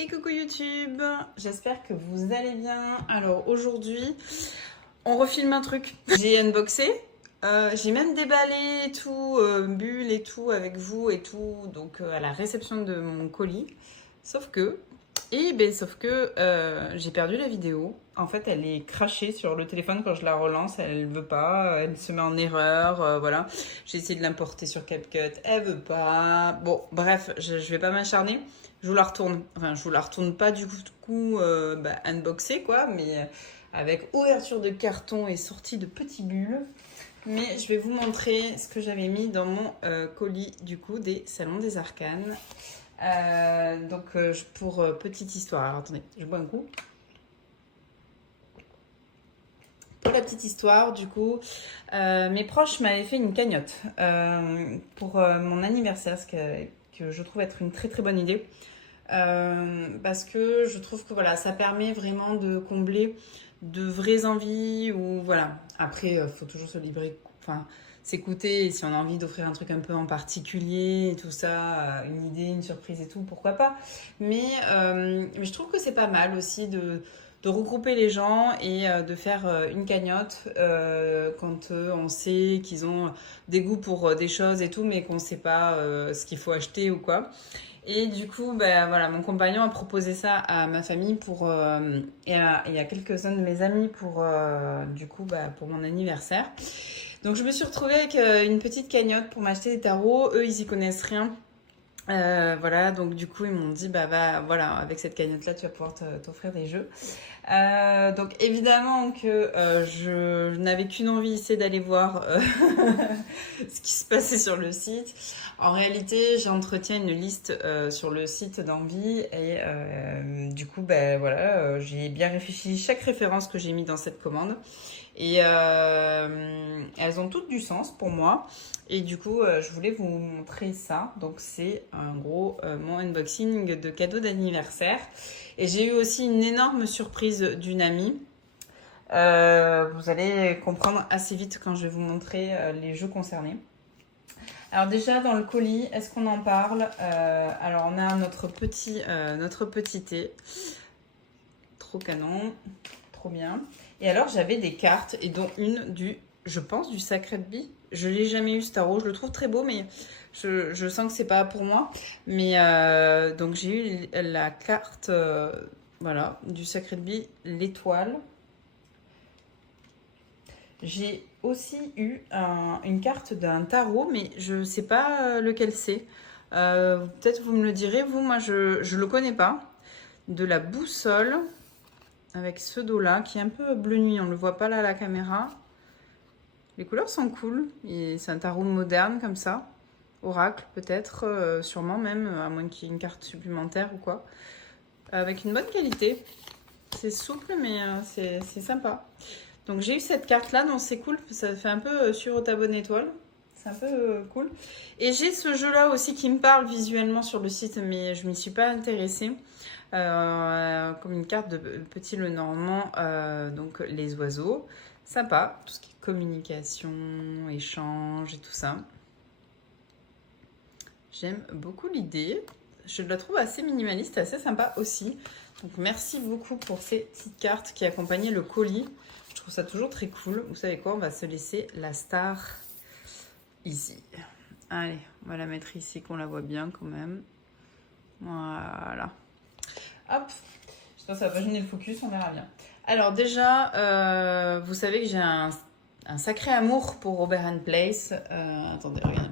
Et coucou YouTube, j'espère que vous allez bien. Alors aujourd'hui, on refilme un truc. J'ai unboxé, j'ai même déballé tout, bulle et tout avec vous et tout, donc à la réception de mon colis. Sauf que, j'ai perdu la vidéo. En fait, elle est crachée sur le téléphone quand je la relance, elle veut pas, elle se met en erreur, voilà. J'ai essayé de l'importer sur CapCut, elle veut pas. Bon, bref, je vais pas m'acharner. Je vous la retourne. Enfin, je vous la retourne pas du coup unboxée quoi, mais avec ouverture de carton et sortie de petits bulles. Mais je vais vous montrer ce que j'avais mis dans mon colis du coup des Salons des Arcanes. Pour petite histoire, alors attendez, je bois un coup. Pour la petite histoire, du coup, mes proches m'avaient fait une cagnotte pour mon anniversaire, ce que je trouve être une très très bonne idée. Parce que je trouve que voilà, ça permet vraiment de combler de vraies envies ou voilà. Après, faut toujours se livrer, enfin, s'écouter. Et si on a envie d'offrir un truc un peu en particulier et tout ça, une idée, une surprise et tout, pourquoi pas. Mais je trouve que c'est pas mal aussi de regrouper les gens et de faire une cagnotte quand on sait qu'ils ont des goûts pour des choses et tout, mais qu'on sait pas ce qu'il faut acheter ou quoi. Et du coup, voilà, mon compagnon a proposé ça à ma famille et à quelques-uns de mes amis pour mon anniversaire. Donc je me suis retrouvée avec une petite cagnotte pour m'acheter des tarots. Eux, ils y connaissent rien. Voilà, donc du coup, ils m'ont dit, voilà, avec cette cagnotte-là, tu vas pouvoir t'offrir des jeux. Donc évidemment que je n'avais qu'une envie, c'est d'aller voir ce qui se passait sur le site. En réalité, j'entretiens une liste sur le site d'Envie et j'ai bien réfléchi chaque référence que j'ai mis dans cette commande et elles ont toutes du sens pour moi. Et du coup, je voulais vous montrer ça. Donc, c'est en gros mon unboxing de cadeaux d'anniversaire. Et j'ai eu aussi une énorme surprise d'une amie. Vous allez comprendre assez vite quand je vais vous montrer les jeux concernés. Alors déjà, dans le colis, est-ce qu'on en parle Alors, on a notre petit thé. Trop canon. Trop bien. Et alors, j'avais des cartes, et dont une je pense, du Sacred Bee. Je l'ai jamais eu ce tarot, je le trouve très beau, mais je sens que c'est pas pour moi. Mais donc j'ai eu la carte du Sacred Bee, l'étoile. J'ai aussi eu une carte d'un tarot, mais je sais pas lequel c'est. Peut-être vous me le direz, vous, moi je le connais pas. De la boussole, avec ce dos-là, qui est un peu bleu nuit, on le voit pas là à la caméra. Les couleurs sont cool, c'est un tarot moderne comme ça, oracle peut-être, sûrement même, à moins qu'il y ait une carte supplémentaire ou quoi. Avec une bonne qualité, c'est souple mais c'est sympa. Donc j'ai eu cette carte-là, donc c'est cool, ça fait un peu sur ta bonne étoile, c'est un peu cool. Et j'ai ce jeu-là aussi qui me parle visuellement sur le site, mais je m'y suis pas intéressée. Comme une carte de Petit Lenormand, donc les oiseaux. Sympa, tout ce qui est communication, échange et tout ça. J'aime beaucoup l'idée. Je la trouve assez minimaliste, assez sympa aussi. Donc merci beaucoup pour ces petites cartes qui accompagnaient le colis. Je trouve ça toujours très cool. Vous savez quoi, on va se laisser la star ici. Allez, on va la mettre ici qu'on la voit bien quand même. Voilà. Hop, j'espère que ça va pas gêner le focus, on verra bien. Alors déjà, vous savez que j'ai un sacré amour pour Robert & Place. Attendez, regardez.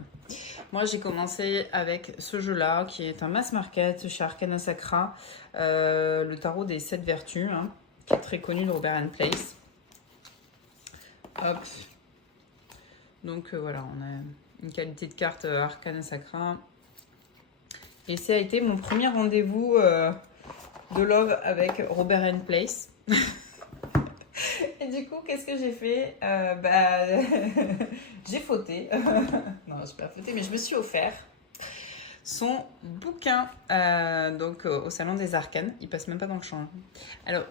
Moi, j'ai commencé avec ce jeu-là, qui est un mass market chez Arcana Sacra, le tarot des 7 vertus, hein, qui est très connu de Robert & Place. Hop. Donc voilà, on a une qualité de carte Arcana Sacra. Et ça a été mon premier rendez-vous de love avec Robert & Place. Et du coup, qu'est-ce que j'ai fait j'ai fauté. Non, je n'ai pas fauté, mais je me suis offert son bouquin au Salon des Arcanes. Il passe même pas dans le champ. Alors,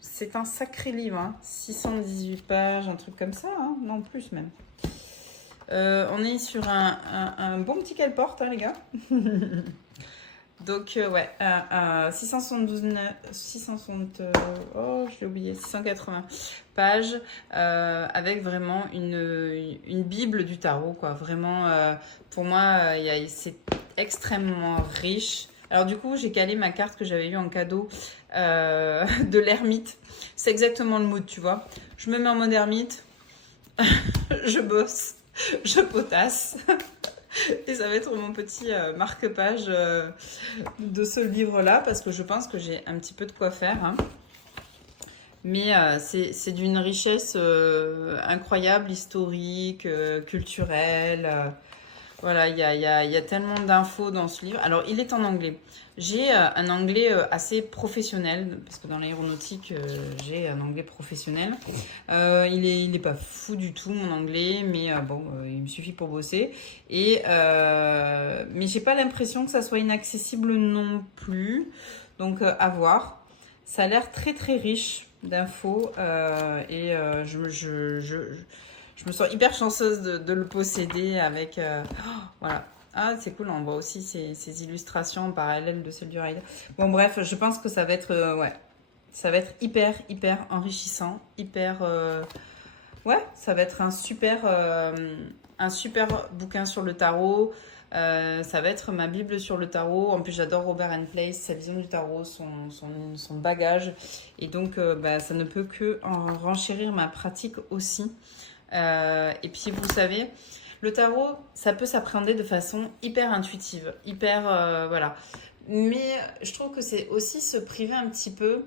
c'est un sacré livre, hein. 618 pages, un truc comme ça, hein. Non, plus même. On est sur un bon petit qu'elle porte, hein, les gars. Donc, ouais, 660, oh, je l'ai oublié, 680 pages avec vraiment une Bible du tarot, quoi. Vraiment, pour moi, c'est extrêmement riche. Alors, du coup, j'ai calé ma carte que j'avais eue en cadeau de l'ermite. C'est exactement le mood, tu vois. Je me mets en mode ermite, je bosse, je potasse. Et ça va être mon petit marque-page de ce livre-là, parce que je pense que j'ai un petit peu de quoi faire. Hein. Mais c'est d'une richesse incroyable, historique, culturelle. Voilà, il y a tellement d'infos dans ce livre. Alors, il est en anglais. J'ai un anglais assez professionnel, parce que dans l'aéronautique, j'ai un anglais professionnel. Il est pas fou du tout, mon anglais, mais bon, il me suffit pour bosser. Mais j'ai pas l'impression que ça soit inaccessible non plus. Donc, à voir. Ça a l'air très très riche d'infos je me sens hyper chanceuse de le posséder avec... voilà. Ah, c'est cool, on voit aussi ces illustrations en parallèle de celles du Rider. Bon, bref, je pense que ça va être... ouais, ça va être hyper, hyper enrichissant. Hyper... ouais, ça va être un super bouquin sur le tarot. Ça va être ma Bible sur le tarot. En plus, j'adore Robert Place, sa vision du tarot, son bagage. Et donc, ça ne peut que en renchérir ma pratique aussi. Et puis, vous savez, le tarot, ça peut s'appréhender de façon hyper intuitive, hyper... voilà. Mais je trouve que c'est aussi se priver un petit peu...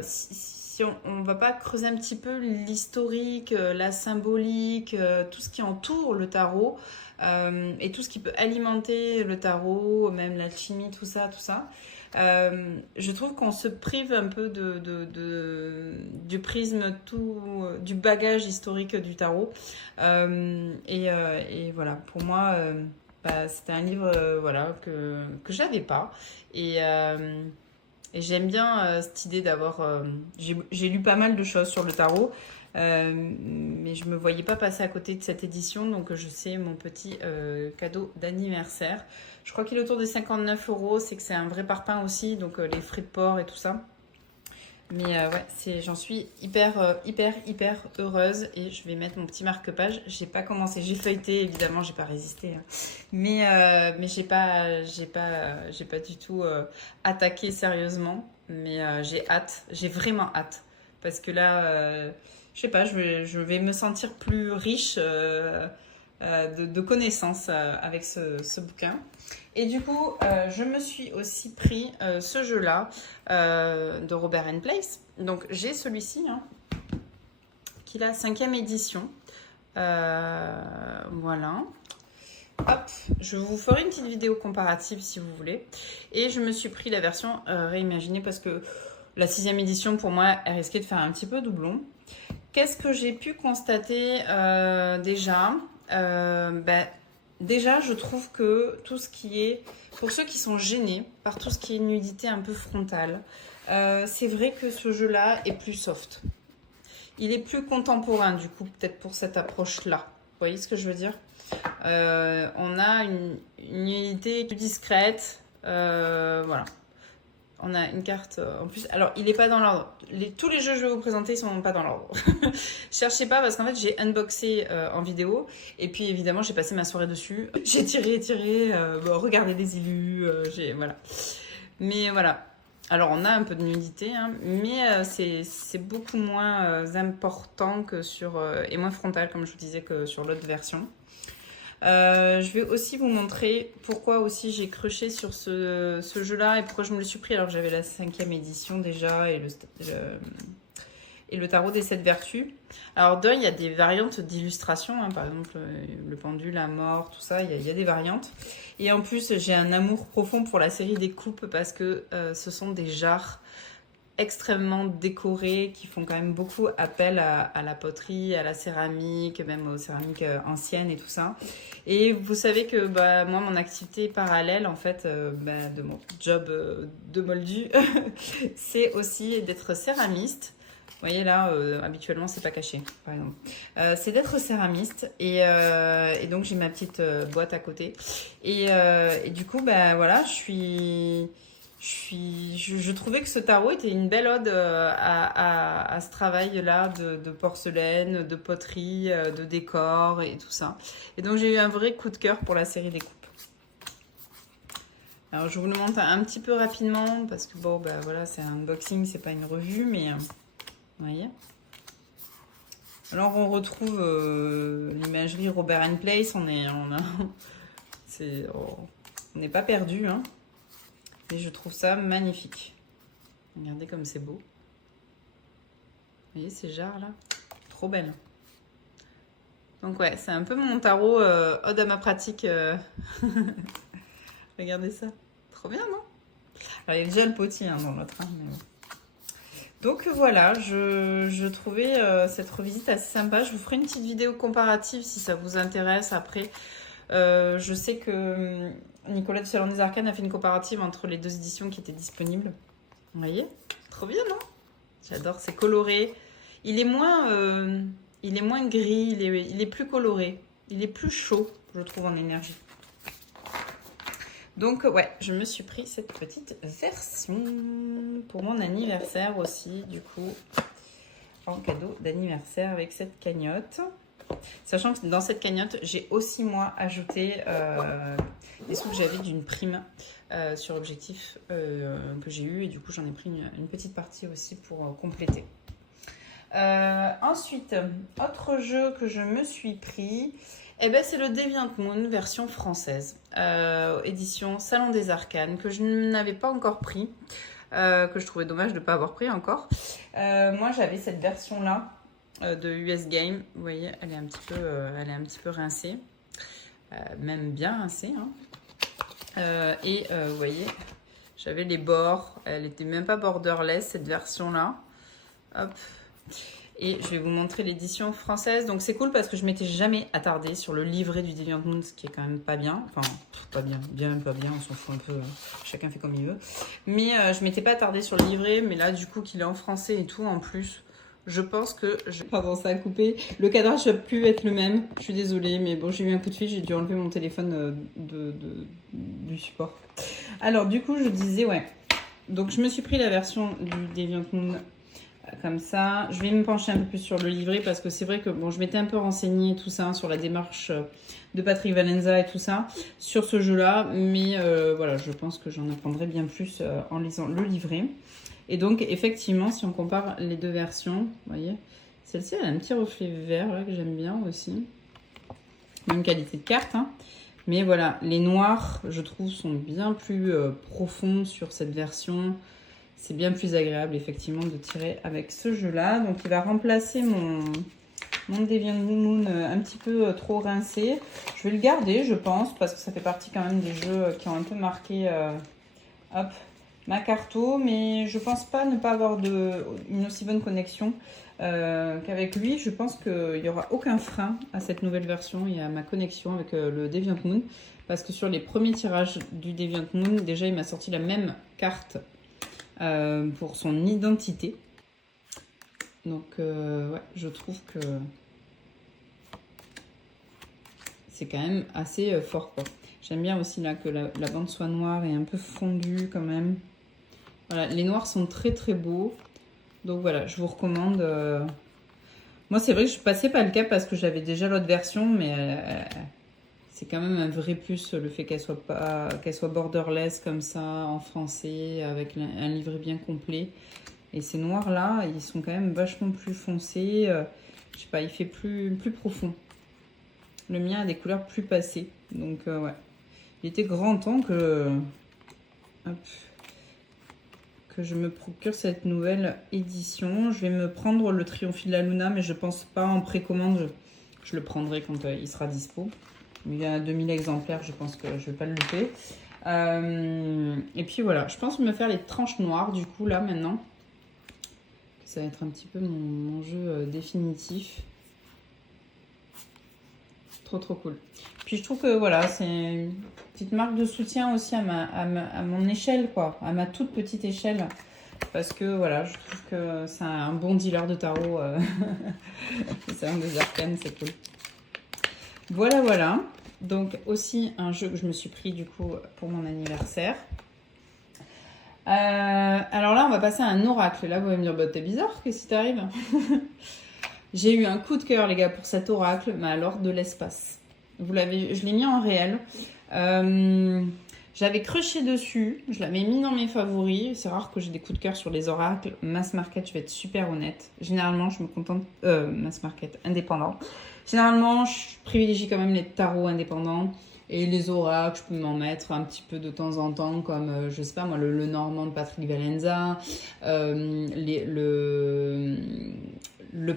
si on ne va pas creuser un petit peu l'historique, la symbolique, tout ce qui entoure le tarot et tout ce qui peut alimenter le tarot, même l'alchimie, tout ça. Je trouve qu'on se prive un peu du prisme, du bagage historique du tarot. Et voilà, pour moi, c'était un livre voilà, que je n'avais pas. Et j'aime bien cette idée d'avoir... j'ai lu pas mal de choses sur le tarot, mais je ne me voyais pas passer à côté de cette édition, donc je sais mon petit cadeau d'anniversaire. Je crois qu'il est autour de 59 €, c'est que c'est un vrai parpaing aussi, donc les frais de port et tout ça. Mais ouais, j'en suis hyper heureuse et je vais mettre mon petit marque-page. J'ai pas commencé, j'ai feuilleté évidemment, j'ai pas résisté, hein. Mais j'ai pas du tout attaqué sérieusement. Mais j'ai vraiment hâte parce que là, je sais pas, je vais me sentir plus riche de connaissances avec ce bouquin. Et du coup, je me suis aussi pris ce jeu-là de Robert Place. Donc, j'ai celui-ci, hein, qui est la 5e édition. Voilà. Hop, je vous ferai une petite vidéo comparative si vous voulez. Et je me suis pris la version réimaginée parce que la 6e édition, pour moi, elle risquait de faire un petit peu doublon. Qu'est-ce que j'ai pu constater déjà Déjà, je trouve que tout ce qui est... Pour ceux qui sont gênés par tout ce qui est nudité un peu frontale, c'est vrai que ce jeu-là est plus soft. Il est plus contemporain, du coup, peut-être pour cette approche-là. Vous voyez ce que je veux dire ? On a une nudité plus discrète. Voilà. On a une carte en plus. Alors, il n'est pas dans l'ordre. Tous les jeux que je vais vous présenter ne sont pas dans l'ordre. Cherchez pas parce qu'en fait, j'ai unboxé en vidéo. Et puis, évidemment, j'ai passé ma soirée dessus. J'ai tiré, regardé des illus. Voilà. Mais voilà. Alors, on a un peu de nudité, hein, mais c'est beaucoup moins important que et moins frontal, comme je vous disais, que sur l'autre version. Je vais aussi vous montrer pourquoi aussi j'ai crushé sur ce jeu-là et pourquoi je me le suis pris alors que j'avais la 5e édition déjà et le tarot des 7 vertus. Alors dedans, il y a des variantes d'illustration, hein, par exemple le pendule, la mort, tout ça, il y a des variantes. Et en plus, j'ai un amour profond pour la série des coupes parce que ce sont des jarres extrêmement décorés qui font quand même beaucoup appel à la poterie, à la céramique, même aux céramiques anciennes et tout ça. Et vous savez que moi, mon activité parallèle, en fait, de mon job de moldu, c'est aussi d'être céramiste. Vous voyez là, habituellement, c'est pas caché, par exemple. C'est d'être céramiste et donc j'ai ma petite boîte à côté. Et du coup, bah voilà, je trouvais que ce tarot était une belle ode à ce travail-là de porcelaine, de poterie, de décor et tout ça. Et donc j'ai eu un vrai coup de cœur pour la série des coupes. Alors je vous le montre un petit peu rapidement parce que bon, bah voilà, c'est un unboxing, c'est pas une revue, mais vous voyez. Alors on retrouve l'imagerie Robert Place, on n'est pas perdu, hein. Et je trouve ça magnifique. Regardez comme c'est beau. Vous voyez ces jarres là? Trop belle. Donc ouais, c'est un peu mon tarot ode à ma pratique. Regardez ça. Trop bien, non? Alors il y a déjà le potier hein, dans l'autre. Hein, mais... Donc voilà, je trouvais cette revisite assez sympa. Je vous ferai une petite vidéo comparative si ça vous intéresse après. Je sais que Nicolas du Salon des Arcanes a fait une comparative entre les deux éditions qui étaient disponibles. Vous voyez? Trop bien, non? J'adore, c'est coloré. Il est moins gris, il est plus coloré. Il est plus chaud, je trouve, en énergie. Donc ouais, je me suis pris cette petite version pour mon anniversaire aussi, du coup, en cadeau d'anniversaire avec cette cagnotte. Sachant que dans cette cagnotte, j'ai aussi moi ajouté des sous que j'avais d'une prime sur objectif que j'ai eu et du coup j'en ai pris une petite partie aussi pour compléter. Ensuite, autre jeu que je me suis pris, eh ben, c'est le Deviant Moon version française, édition Salon des Arcanes, que je n'avais pas encore pris, que je trouvais dommage de ne pas avoir pris encore. Moi j'avais cette version là de US Game, vous voyez, elle est un petit peu rincée, même bien rincée, hein. Vous voyez, j'avais les bords, elle n'était même pas borderless cette version là. Hop. Et je vais vous montrer l'édition française. Donc c'est cool parce que je m'étais jamais attardée sur le livret du Deviant Moon, ce qui est quand même pas bien. Enfin, pas bien, pas bien, on s'en fout un peu. Chacun fait comme il veut. Mais je m'étais pas attardée sur le livret. Mais là, du coup, qu'il est en français et tout, en plus, je pense que... Pardon, ça a coupé. Le cadrage a pu être le même. Je suis désolée, mais bon, j'ai eu un coup de fil. J'ai dû enlever mon téléphone du support. Alors, du coup, je disais, ouais. Donc, je me suis pris la version du Deviant Moon comme ça. Je vais me pencher un peu plus sur le livret parce que c'est vrai que bon, je m'étais un peu renseignée tout ça sur la démarche de Patrick Valenza et tout ça sur ce jeu-là, mais voilà, je pense que j'en apprendrai bien plus en lisant le livret. Et donc effectivement, si on compare les deux versions, vous voyez, celle-ci elle a un petit reflet vert là que j'aime bien aussi, même qualité de carte, hein. Mais voilà, les noirs, je trouve, sont bien plus profonds sur cette version. C'est bien plus agréable, effectivement, de tirer avec ce jeu-là. Donc, il va remplacer mon Deviant Moon un petit peu trop rincé. Je vais le garder, je pense, parce que ça fait partie quand même des jeux qui ont un peu marqué ma carto. Mais je pense pas ne pas avoir une aussi bonne connexion qu'avec lui. Je pense qu'il n'y aura aucun frein à cette nouvelle version et à ma connexion avec le Deviant Moon. Parce que sur les premiers tirages du Deviant Moon, déjà, il m'a sorti la même carte pour son identité. Donc ouais, je trouve que c'est quand même assez fort, quoi. J'aime bien aussi là que la bande soit noire et un peu fondue quand même. Voilà, les noirs sont très très beaux. Donc voilà, je vous recommande. Moi c'est vrai que je passais pas le cap parce que j'avais déjà l'autre version, mais c'est quand même un vrai plus le fait qu'elle soit borderless comme ça en français avec un livret bien complet. Et ces noirs là, ils sont quand même vachement plus foncés. Je sais pas, il fait plus profond. Le mien a des couleurs plus passées. Donc ouais, il était grand temps que je me procure cette nouvelle édition. Je vais me prendre le Triomphe de la Luna, mais je pense pas en précommande. Je le prendrai quand il sera dispo. Il y a 2000 exemplaires, je pense que je vais pas le louper. Et puis voilà, je pense me faire les tranches noires du coup là maintenant. Ça va être un petit peu mon jeu définitif. Trop cool. Puis je trouve que voilà, c'est une petite marque de soutien aussi à mon échelle, quoi, à ma toute petite échelle. parce que voilà, je trouve que c'est un bon dealer de tarot. C'est un des arcanes, c'est cool. Voilà. Donc aussi un jeu que je me suis pris du coup pour mon anniversaire. Alors là, on va passer à un oracle. Là, vous allez me dire, bah, t'es bizarre, qu'est-ce qui t'arrive? J'ai eu un coup de cœur, les gars, pour cet oracle, mais alors de l'espace. Je l'ai mis en réel. J'avais crushé dessus, je l'avais mis dans mes favoris. C'est rare que j'ai des coups de cœur sur les oracles. Mass market, je vais être super honnête. Généralement, je me contente. Mass market, indépendant. Généralement, je privilégie quand même les tarots indépendants. Et les oracles, je peux m'en mettre un petit peu de temps en temps, comme, je sais pas moi, le Normand de Patrick Valenza, le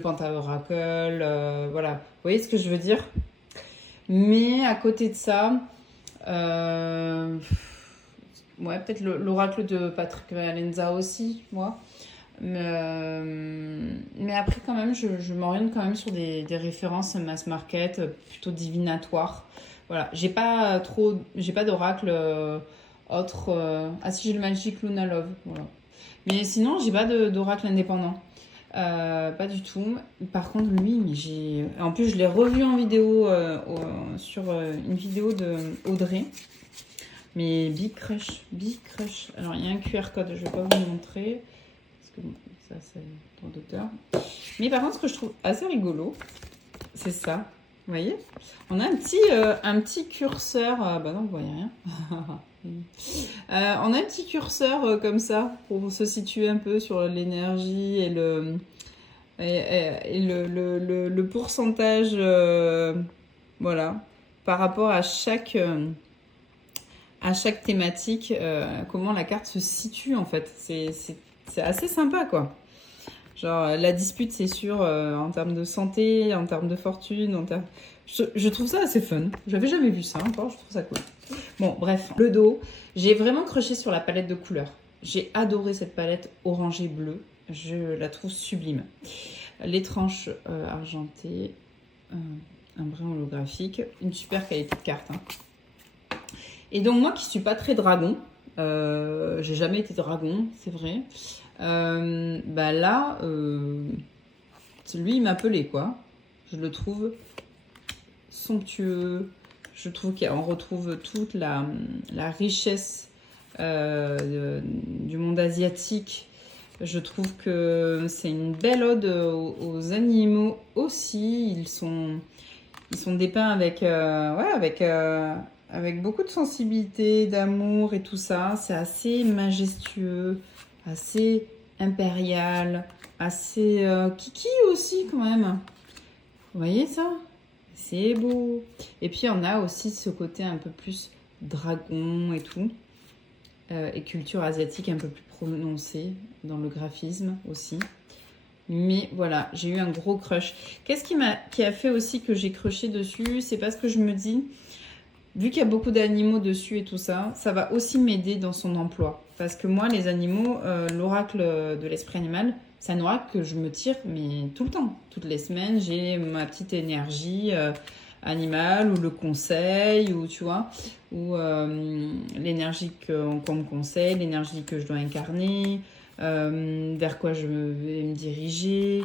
Pentaoracle, voilà. Vous voyez ce que je veux dire? Mais à côté de ça, ouais, peut-être l'oracle de Patrick Valenza aussi, moi. Mais après, quand même, je m'oriente quand même sur des références mass market, plutôt divinatoires. Voilà, j'ai pas d'oracle autre. Ah si, j'ai le Magic Luna Love, voilà. Mais sinon, j'ai pas d'oracle indépendant. Pas du tout. Par contre, lui, en plus, je l'ai revu en vidéo sur une vidéo de Audrey. Mais Big Crush. Alors, il y a un QR code, je vais pas vous le montrer. Parce que bon, ça, c'est trop d'auteur. Mais par contre, ce que je trouve assez rigolo, c'est ça. Vous voyez? On a un petit curseur. Bah non, vous voyez rien. On a un petit curseur comme ça pour se situer un peu sur l'énergie et le pourcentage, voilà, par rapport à chaque thématique, comment la carte se situe en fait. C'est assez sympa quoi. Genre la dispute c'est sûr en termes de santé, en termes de fortune, je trouve ça assez fun. J'avais jamais vu ça encore, je trouve ça cool. Bon bref, le dos, j'ai vraiment crushé sur la palette de couleurs. J'ai adoré cette palette orangée bleue, je la trouve sublime. Les tranches argentées, un brin holographique, une super qualité de carte. Hein. Et donc moi qui suis pas très dragon, j'ai jamais été dragon, c'est vrai. Bah là, lui il m'appelait quoi. Je le trouve somptueux. Je trouve qu'on retrouve toute la richesse du monde asiatique. Je trouve que c'est une belle ode aux animaux aussi. Ils sont dépeints avec beaucoup de sensibilité, d'amour et tout ça. C'est assez majestueux, assez impérial, assez kiki aussi quand même. Vous voyez ça? C'est beau. Et puis on a aussi ce côté un peu plus dragon et tout. Et culture asiatique un peu plus prononcée dans le graphisme aussi. Mais voilà, j'ai eu un gros crush. Qu'est-ce qui a fait aussi que j'ai crushé dessus? C'est parce que je me dis, vu qu'il y a beaucoup d'animaux dessus et tout ça, ça va aussi m'aider dans son emploi. Parce que moi, les animaux, l'oracle de l'esprit animal, c'est un oracle que je me tire, mais tout le temps. Toutes les semaines, j'ai ma petite énergie animale ou le conseil, ou tu vois, ou l'énergie qu'on me conseille, l'énergie que je dois incarner, vers quoi je vais me diriger,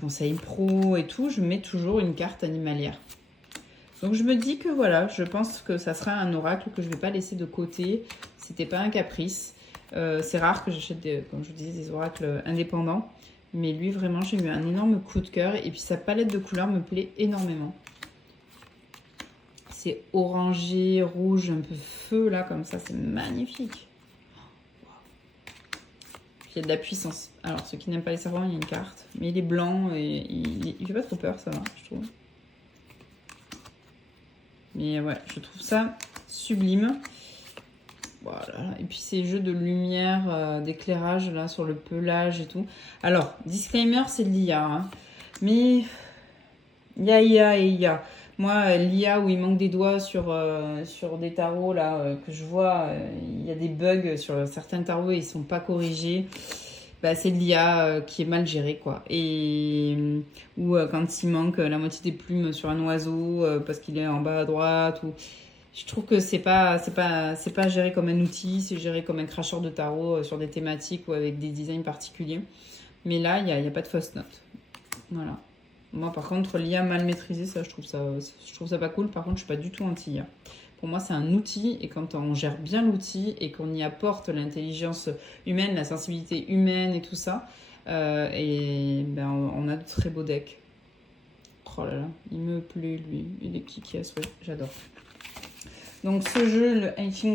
conseil pro et tout. Je mets toujours une carte animalière. Donc je me dis que voilà, je pense que ça sera un oracle que je ne vais pas laisser de côté. C'était pas un caprice. C'est rare que j'achète, comme je vous disais, des oracles indépendants. Mais lui, vraiment, j'ai eu un énorme coup de cœur. Et puis sa palette de couleurs me plaît énormément. C'est orangé, rouge, un peu feu là, comme ça. C'est magnifique. Il y a de la puissance. Alors, ceux qui n'aiment pas les serpents, il y a une carte. Mais il est blanc et il fait pas trop peur, ça va, je trouve. Mais ouais, je trouve ça sublime. Voilà. Et puis ces jeux de lumière, d'éclairage là sur le pelage et tout. Alors, disclaimer, c'est de l'IA. Hein. Mais il y a IA et IA. Moi, l'IA où il manque des doigts sur des tarots là que je vois, il y a des bugs sur certains tarots et ils sont pas corrigés. Bah, c'est de l'IA qui est mal gérée quoi. Ou quand il manque la moitié des plumes sur un oiseau parce qu'il est en bas à droite ou Je trouve que c'est pas géré comme un outil, c'est géré comme un cracheur de tarot sur des thématiques ou avec des designs particuliers. Mais là, il n'y a pas de fausse note. Voilà. Moi, par contre, l'IA mal maîtrisée, ça, je trouve ça pas cool. Par contre, je suis pas du tout anti-IA. Pour moi, c'est un outil et quand on gère bien l'outil et qu'on y apporte l'intelligence humaine, la sensibilité humaine et tout ça, et ben, on a de très beaux decks. Oh là là, il me plaît lui. Il est kiki à souhait, j'adore. Donc ce jeu, le Hiking,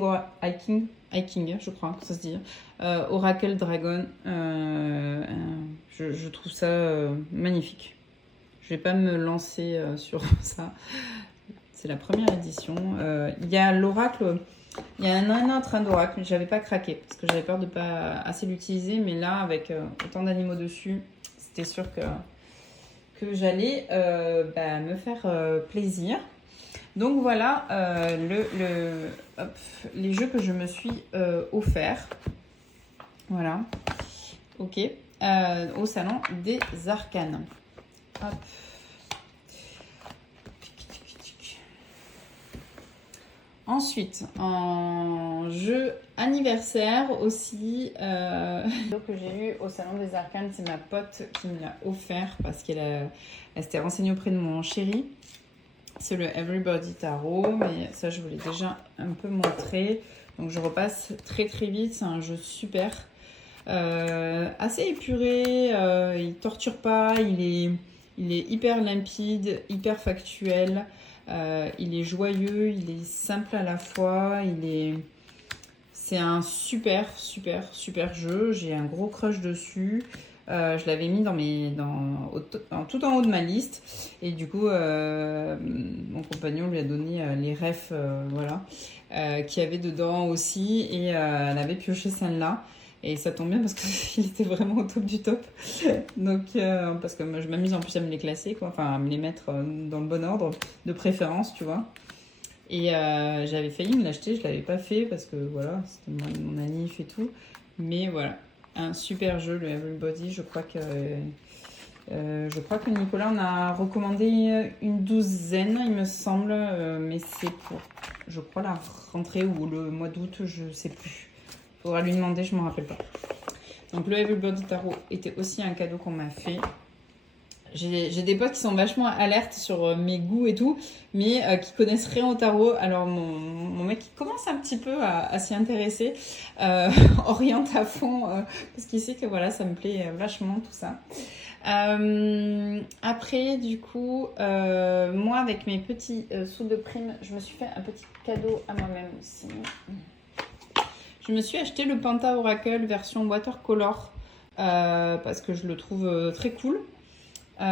je crois que ça se dit, Oracle Dragon, je trouve ça magnifique. Je vais pas me lancer sur ça. C'est la première édition. Il y a l'oracle, il y a un autre d'oracle, mais j'avais pas craqué parce que j'avais peur de pas assez l'utiliser. Mais là, avec autant d'animaux dessus, c'était sûr que j'allais me faire plaisir. Donc voilà les jeux que je me suis offerts. Voilà. Ok. Au salon des arcanes. Hop. Ensuite, en jeu anniversaire aussi, que j'ai eu au Salon des Arcanes, c'est ma pote qui me l'a offert parce elle s'était renseignée auprès de mon chéri. C'est le Everybody Tarot, mais ça je vous l'ai déjà un peu montré. Donc je repasse très très vite, c'est un jeu super. Assez épuré, il torture pas, il est hyper limpide, hyper factuel. Il est joyeux, il est simple à la fois, c'est un super jeu. J'ai un gros crush dessus. Je l'avais mis tout en haut de ma liste et du coup mon compagnon lui a donné les refs qu'il y avait dedans aussi et elle avait pioché celle-là. Et ça tombe bien parce qu'il était vraiment au top du top. Donc, parce que moi, je m'amuse en plus à me les classer, quoi. Enfin, à me les mettre dans le bon ordre, de préférence, tu vois. Et j'avais failli me l'acheter, je l'avais pas fait parce que voilà, c'était mon anniv et tout. Mais voilà, un super jeu, le Everybody. Je crois que Nicolas en a recommandé une douzaine, il me semble. Mais c'est pour, je crois, la rentrée ou le mois d'août, je sais plus. Faudra lui demander, je ne m'en rappelle pas. Donc le Everybody Tarot était aussi un cadeau qu'on m'a fait. J'ai des potes qui sont vachement alertes sur mes goûts et tout, mais qui connaissent rien au tarot. Alors mon mec qui commence un petit peu à s'y intéresser, oriente à fond, parce qu'il sait que voilà, ça me plaît vachement tout ça. Après, du coup, moi avec mes petits sous de prime, je me suis fait un petit cadeau à moi-même aussi. Je me suis acheté le Panta Oracle version watercolor parce que je le trouve très cool. Et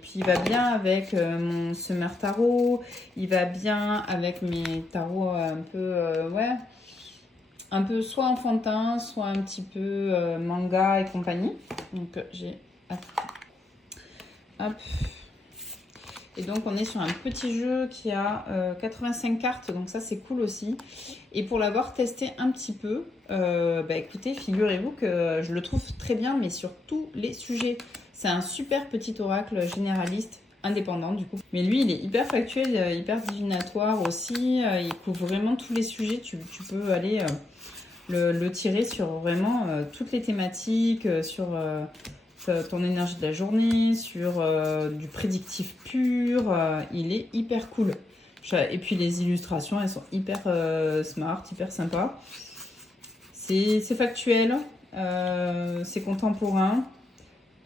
puis il va bien avec mon Summer Tarot, il va bien avec mes tarots un peu soit enfantin, soit un petit peu manga et compagnie. Donc j'ai hop. Et donc on est sur un petit jeu qui a 85 cartes, donc ça c'est cool aussi. Et pour l'avoir testé un petit peu, écoutez, figurez-vous que je le trouve très bien, mais sur tous les sujets. C'est un super petit oracle généraliste, indépendant du coup. Mais lui il est hyper factuel, hyper divinatoire aussi, il couvre vraiment tous les sujets. Tu peux aller le tirer sur vraiment toutes les thématiques, sur... ton énergie de la journée, sur du prédictif pur, il est hyper cool. Et puis les illustrations, elles sont hyper smart, hyper sympa. C'est factuel, c'est contemporain,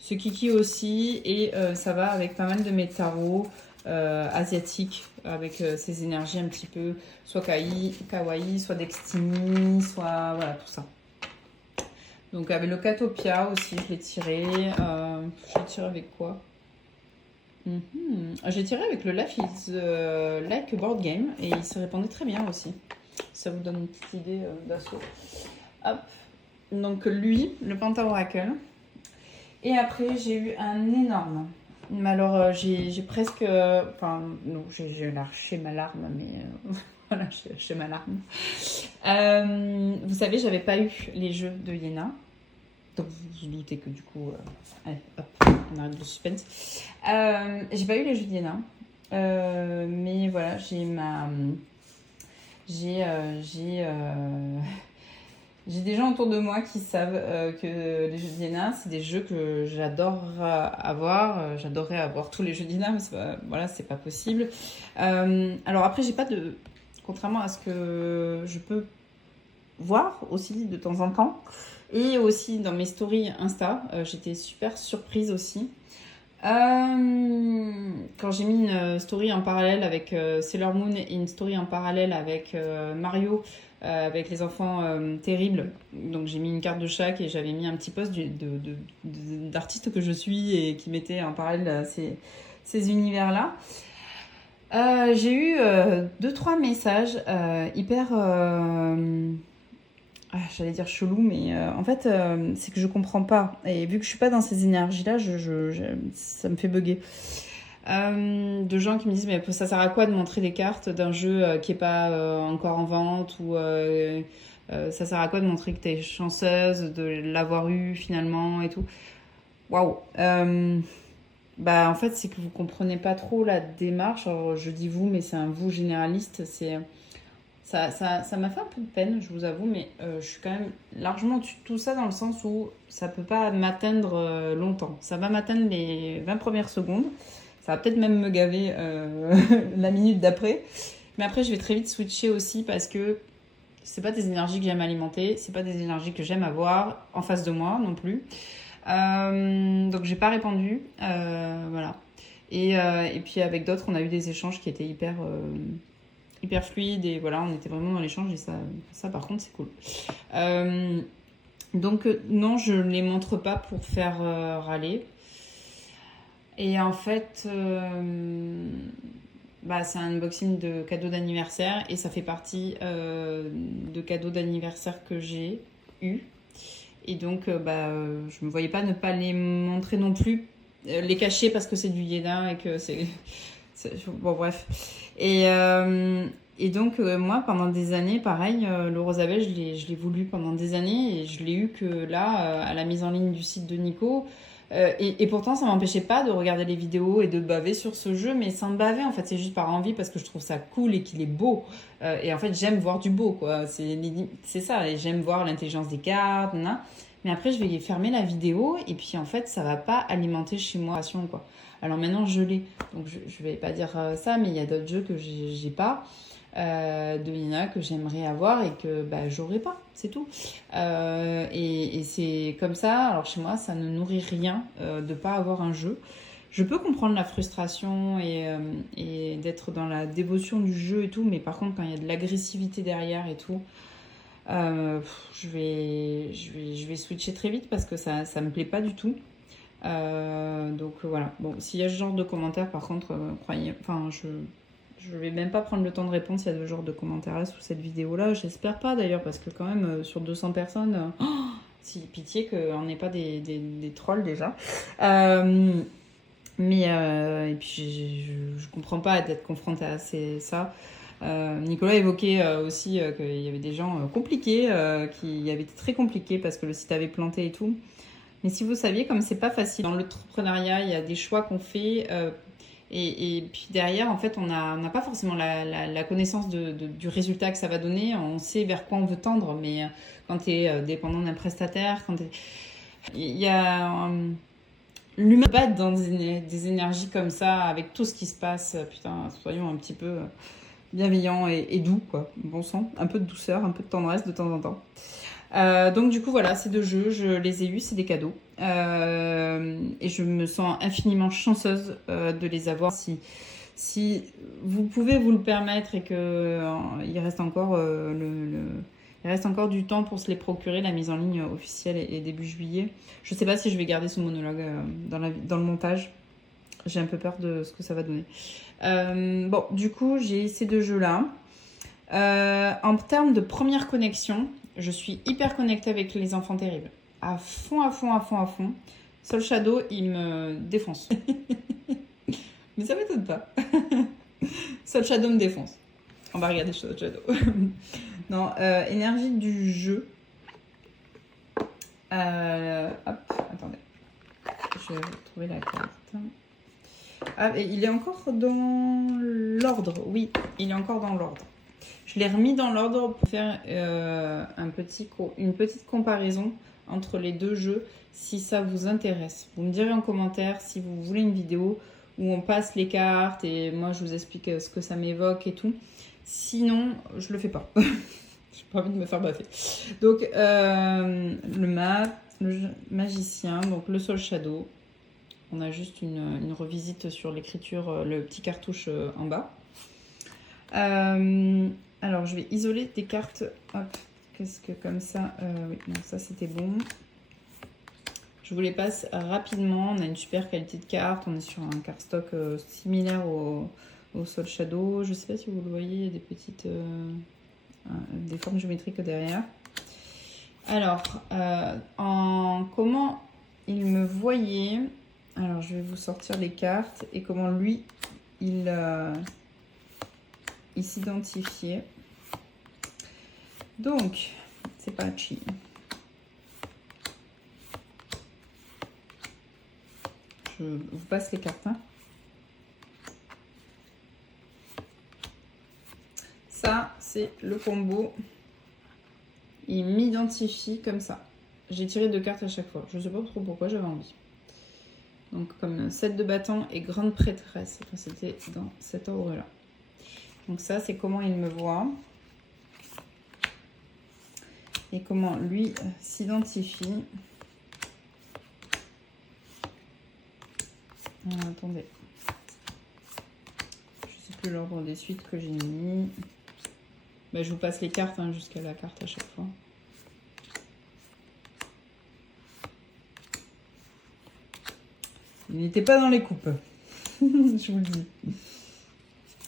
c'est kiki aussi, et ça va avec pas mal de mes tarots asiatiques, avec ces énergies un petit peu, soit kawaii, soit dextini, soit voilà, tout ça. Donc avec le Catopia aussi, je l'ai tiré. Je l'ai tiré avec quoi? J'ai tiré avec le Life is Like a Board Game et il se répondait très bien aussi. Ça vous donne une petite idée d'assaut. Hop. Donc lui, le Panta Oracle. Et après, j'ai eu un énorme. Mais alors, j'ai presque... non, j'ai lâché ma larme, mais... voilà, j'ai lâché ma larme. Vous savez, j'avais pas eu les jeux de Iéna. Donc vous vous doutez que du coup, allez, hop, on arrête le suspense. J'ai pas eu les jeux d'Iéna. Mais voilà, j'ai des gens autour de moi qui savent que les jeux d'INA, c'est des jeux que j'adore avoir. J'adorerais avoir tous les jeux d'INA, mais voilà, c'est pas possible. Alors après, j'ai pas de... Contrairement à ce que je peux voir aussi de temps en temps, et aussi dans mes stories Insta, j'étais super surprise aussi. Quand j'ai mis une story en parallèle avec Sailor Moon et une story en parallèle avec Mario, avec les enfants terribles, donc j'ai mis une carte de chaque et j'avais mis un petit post d'artiste que je suis et qui mettait en parallèle ces univers-là. J'ai eu 2-3 messages hyper... j'allais dire chelou, mais en fait, c'est que je comprends pas. Et vu que je suis pas dans ces énergies-là, ça me fait bugger. De gens qui me disent, mais ça sert à quoi de montrer des cartes d'un jeu qui est pas encore en vente, ou ça sert à quoi de montrer que t'es chanceuse de l'avoir eu finalement et tout. Waouh. Bah en fait, c'est que vous comprenez pas trop la démarche. Alors, je dis vous, mais c'est un vous généraliste. Ça m'a fait un peu de peine, je vous avoue, mais je suis quand même largement au-dessus de tout ça dans le sens où ça peut pas m'atteindre longtemps. Ça va m'atteindre les 20 premières secondes. Ça va peut-être même me gaver la minute d'après. Mais après, je vais très vite switcher aussi parce que c'est pas des énergies que j'aime alimenter, c'est pas des énergies que j'aime avoir en face de moi non plus. Donc j'ai pas répondu, voilà. Et puis avec d'autres, on a eu des échanges qui étaient hyper fluide et voilà, on était vraiment dans l'échange et ça par contre c'est cool. Donc non, je ne les montre pas pour faire râler. Et en fait, c'est un unboxing de cadeaux d'anniversaire et ça fait partie de cadeaux d'anniversaire que j'ai eu. Et donc, je me voyais pas ne pas les montrer non plus, les cacher parce que c'est du Yéna et que c'est... Bon, bref. Et donc, moi, pendant des années, pareil, le Rosabelle, je l'ai voulu pendant des années et je l'ai eu que là, à la mise en ligne du site de Nico. Et pourtant, ça m'empêchait pas de regarder les vidéos et de baver sur ce jeu, mais sans baver, en fait, c'est juste par envie parce que je trouve ça cool et qu'il est beau. Et en fait, j'aime voir du beau, quoi. C'est ça, et j'aime voir l'intelligence des cartes, nan. Mais après, je vais fermer la vidéo et puis en fait, ça va pas alimenter chez moi, quoi. Alors maintenant, je l'ai. Donc, je vais pas dire ça, mais il y a d'autres jeux que j'ai pas. De Nina que j'aimerais avoir et que j'aurais pas, c'est tout. Et c'est comme ça. Alors chez moi, ça ne nourrit rien de pas avoir un jeu. Je peux comprendre la frustration et d'être dans la dévotion du jeu et tout, mais par contre, quand il y a de l'agressivité derrière et tout, je vais switcher très vite parce que ça me plaît pas du tout. Donc voilà. Bon, s'il y a ce genre de commentaires, par contre, croyez, enfin, je vais même pas prendre le temps de répondre s'il y a ce genre de commentaires là sous cette vidéo là. J'espère pas d'ailleurs, parce que quand même, sur 200 personnes, si pitié qu'on n'ait pas des trolls déjà. Et puis je comprends pas d'être confrontée à ça. Nicolas évoquait aussi qu'il y avait des gens compliqués, qui avaient été très compliqués parce que le site avait planté et tout. Mais si vous saviez, comme c'est pas facile dans l'entrepreneuriat, il y a des choix qu'on fait. Et puis derrière, en fait, on n'a pas forcément la connaissance du résultat que ça va donner. On sait vers quoi on veut tendre, mais quand tu es dépendant d'un prestataire, il y a... l'humain pas être dans des énergies comme ça, avec tout ce qui se passe. Putain, soyons un petit peu bienveillants et doux, quoi. Bon sang, un peu de douceur, un peu de tendresse de temps en temps. Donc du coup voilà, ces deux jeux, je les ai eus, c'est des cadeaux. Et je me sens infiniment chanceuse de les avoir. Si vous pouvez vous le permettre et que il reste encore il reste encore du temps pour se les procurer, la mise en ligne officielle est début juillet. Je sais pas si je vais garder ce monologue dans le montage. J'ai un peu peur de ce que ça va donner. Bon, du coup, j'ai ces deux jeux-là. En termes de première connexion, je suis hyper connectée avec les enfants terribles. À fond. Soul Shadow, il me défonce. Mais ça m'étonne pas. Soul Shadow me défonce. On va regarder Soul Shadow. Non, énergie du jeu. Hop, attendez. Je vais trouver la carte. Ah, et il est encore dans l'ordre. Oui, il est encore dans l'ordre. Je l'ai remis dans l'ordre pour faire une petite comparaison entre les deux jeux, si ça vous intéresse. Vous me direz en commentaire si vous voulez une vidéo où on passe les cartes et moi je vous explique ce que ça m'évoque et tout. Sinon, je le fais pas. J'ai pas envie de me faire baffer. Donc, le magicien, donc le Soul Shadow. On a juste une revisite sur l'écriture, le petit cartouche en bas. Alors, je vais isoler des cartes. Hop, qu'est-ce que comme ça oui, non, ça c'était bon. Je vous les passe rapidement. On a une super qualité de carte. On est sur un cardstock similaire au Soul Shadow. Je ne sais pas si vous le voyez, des petites des formes géométriques derrière. Alors, comment il me voyait. Alors, je vais vous sortir les cartes et comment lui, il s'identifiait. Donc, c'est pas chi. Je vous passe les cartes. Hein. Ça, c'est le combo. Il m'identifie comme ça. J'ai tiré 2 cartes à chaque fois. Je ne sais pas trop pourquoi, j'avais envie. Donc, comme 7 de bâton et grande prêtresse. Enfin, c'était dans cet ordre-là. Donc ça, c'est comment il me voit. Et comment lui s'identifie. Attendez. Je ne sais plus l'ordre des suites que j'ai mis. Ben, je vous passe les cartes hein, jusqu'à la carte à chaque fois. Il n'était pas dans les coupes. Je vous le dis.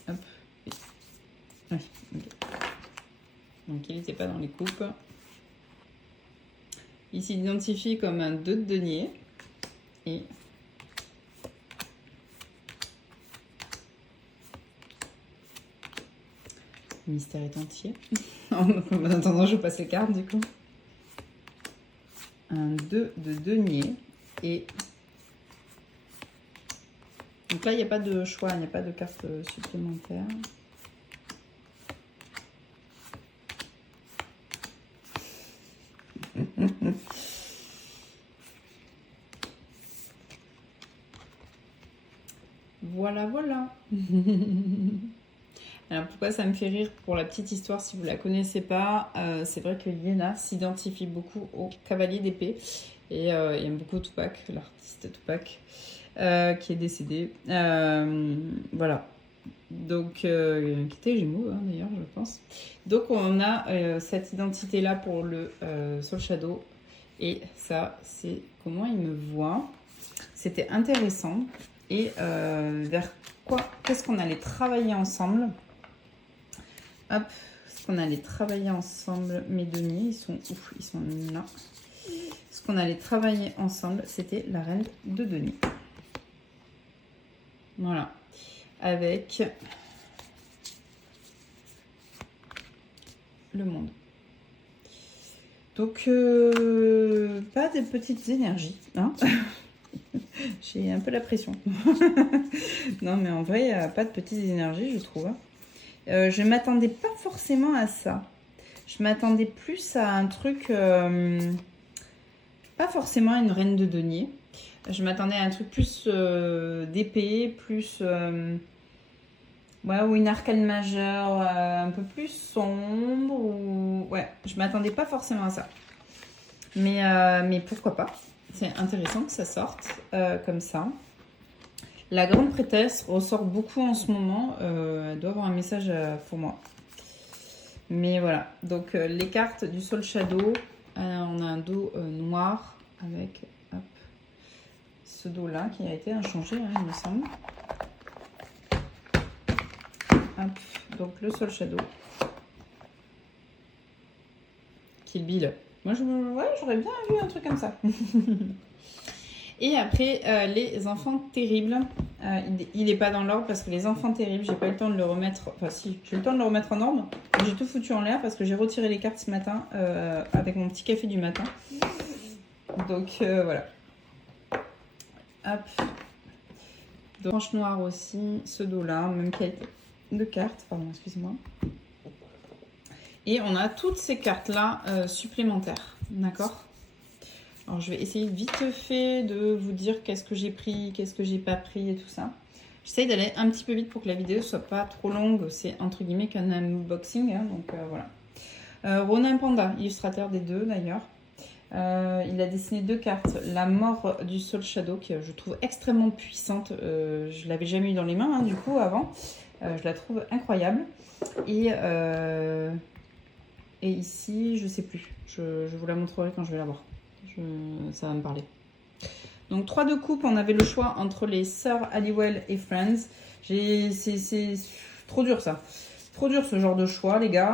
Hop. Oui, okay. Donc il n'était pas dans les coupes. Il s'identifie comme un 2 de denier. Et le mystère est entier. En attendant, je passe les cartes du coup. Un 2 de denier. Et donc là, il n'y a pas de choix, il n'y a pas de carte supplémentaire. Voilà, voilà. Alors pourquoi ça me fait rire pour la petite histoire si vous ne la connaissez pas, c'est vrai que Yéna s'identifie beaucoup au cavalier d'épée et aime beaucoup Tupac, l'artiste Tupac qui est décédé. Voilà. Donc, qui était Gémeaux hein, d'ailleurs, je pense. Donc on a cette identité-là pour le Soul Shadow et ça, c'est comment il me voit. C'était intéressant et vers quoi, qu'est-ce qu'on allait travailler ensemble. Hop, ce qu'on allait travailler ensemble, mes deniers, ils sont ouf, ils sont là. Ce qu'on allait travailler ensemble, c'était la reine de denier. Voilà, avec le monde. Donc, pas de petites énergies, hein. J'ai un peu la pression. Non, mais en vrai, pas de petites énergies, je trouve. Je ne m'attendais pas forcément à ça. Je m'attendais plus à un truc... pas forcément à une reine de denier. Je m'attendais à un truc plus d'épée, plus... ouais, ou une arcane majeure un peu plus sombre. Ou... Ouais, je m'attendais pas forcément à ça. Mais pourquoi pas. C'est intéressant que ça sorte comme ça. La grande prêtresse ressort beaucoup en ce moment. Elle doit avoir un message pour moi. Mais voilà. Donc, les cartes du Soul Shadow. On a un dos noir avec hop, ce dos-là qui a été inchangé, hein, il me semble. Hop, donc, le Soul Shadow. Kill Bill. Moi, j'aurais bien vu un truc comme ça. Et après, les enfants terribles. Il n'est pas dans l'ordre parce que les enfants terribles, j'ai pas eu le temps de le remettre. Enfin, si, j'ai eu le temps de le remettre en ordre. J'ai tout foutu en l'air parce que j'ai retiré les cartes ce matin avec mon petit café du matin. Donc, voilà. Hop. Donc, manche noire aussi, ce dos-là, même qualité de cartes, pardon, excusez-moi. Et on a toutes ces cartes-là supplémentaires, d'accord? Alors, je vais essayer vite fait de vous dire qu'est-ce que j'ai pris, qu'est-ce que j'ai pas pris et tout ça. J'essaye d'aller un petit peu vite pour que la vidéo soit pas trop longue. C'est entre guillemets qu'un unboxing, hein, donc voilà. Ronin Panda, illustrateur des deux d'ailleurs. Il a dessiné 2 cartes. La mort du Soul Shadow, que je trouve extrêmement puissante. Je l'avais jamais eu dans les mains, hein, du coup, avant. Je la trouve incroyable. Et ici, je sais plus. Je vous la montrerai quand je vais la voir. Ça va me parler. Donc 3 de coupe, on avait le choix entre les sœurs Halliwell et Friends. C'est trop dur ça. Trop dur ce genre de choix, les gars.